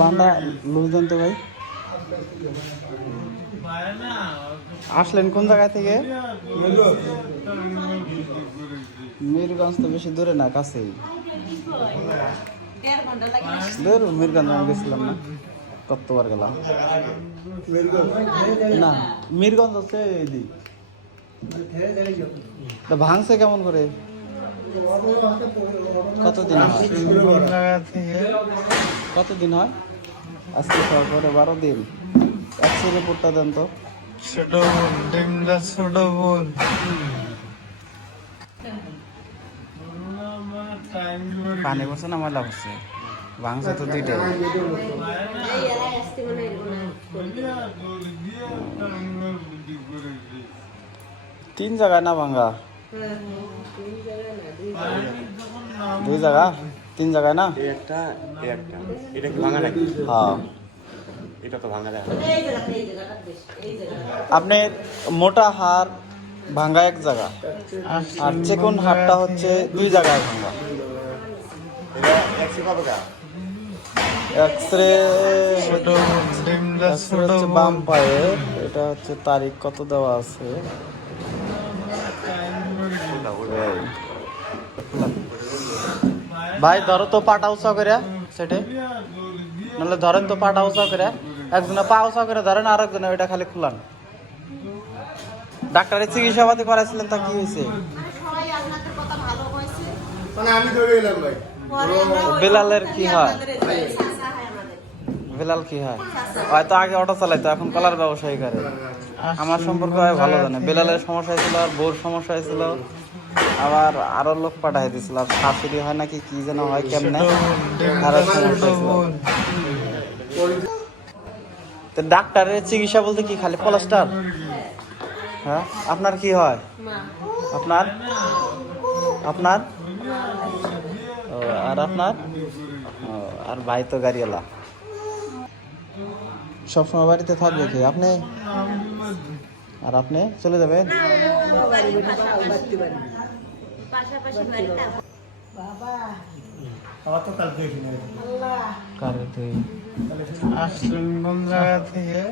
বান্দা লুজ দেন তো ভাই। আসলেন কোন জায়গা থেকে? মিরগঞ্জ তো বেশি দূরে না, কাছেই। মিরগঞ্জ আমি গেছিলাম না, কতবার গেলাম। না, মিরগঞ্জ হচ্ছে এদিক। ভাঙছে কেমন করে? কতদিন হয়? কতদিন হয়? আজকে সরকারে 12 দিন। এক্সরে রিপোর্টটা দেন তো। ছোট বোন, ডিমটা ছোট বোন। পানি পড়ছে না ময়লা পড়ছে? ভাঙছে তো দুইটাই। তিন জায়গায় না ভাঙা? দুই জায়গা? তিন জায়গায় না? একটা এটা কি ভাঙা নাকি? হ্যাঁ। এটা তো ভাঙা যায়। আপনার মোটা হাড় ভাঙা এক জায়গা, আর চিকন হাড়টা হচ্ছে দুই জায়গায় ভাঙা। এটা এক্সি কবে কা? এক্সরে হচ্ছে বাম পায়ে। এটা হচ্ছে তারিখ কত দেওয়া আছে? ভাই ধরো তো পাটা উঁচা করে সেটে, নাহলে ধরেন তো পাটা উঁচা করে। একজনে পা উঁচা করে ধরেন, আর একজনে ওইটা খালি খুলান। ডাক্তারের চিকিৎসাপাতি করাইছিলেন, তা কি হয়েছে? বেলালের কি হয়? বেলাল কি হয়? হয়তো আগে অটো চালাইতো, এখন কলার ব্যবসায়ী করে। আমার সম্পর্কে হয় ভালো জানে। বেলালের সমস্যা হয়েছিল, আর বোর সমস্যা হয়েছিল, আবার আরো লোক পাঠাই দিয়েছিল। আর শাশুড়ি হয় নাকি কি যেন হয়, কেমনে আরো সমস্যা হয়েছিল। তো ডাক্তারের চিকিৎসা বলতে কি খালি প্লাস্টার? হ্যাঁ, আপনার কি হয়? আপনার আপনার ও, আর আপনার ও, আর ভাই তো গাড়িওয়ালা। সবসময় বাড়িতে থাকবে কি আপনি? আর আপনি চলে যাবেন? আসলেন কোন জায়গা থেকে?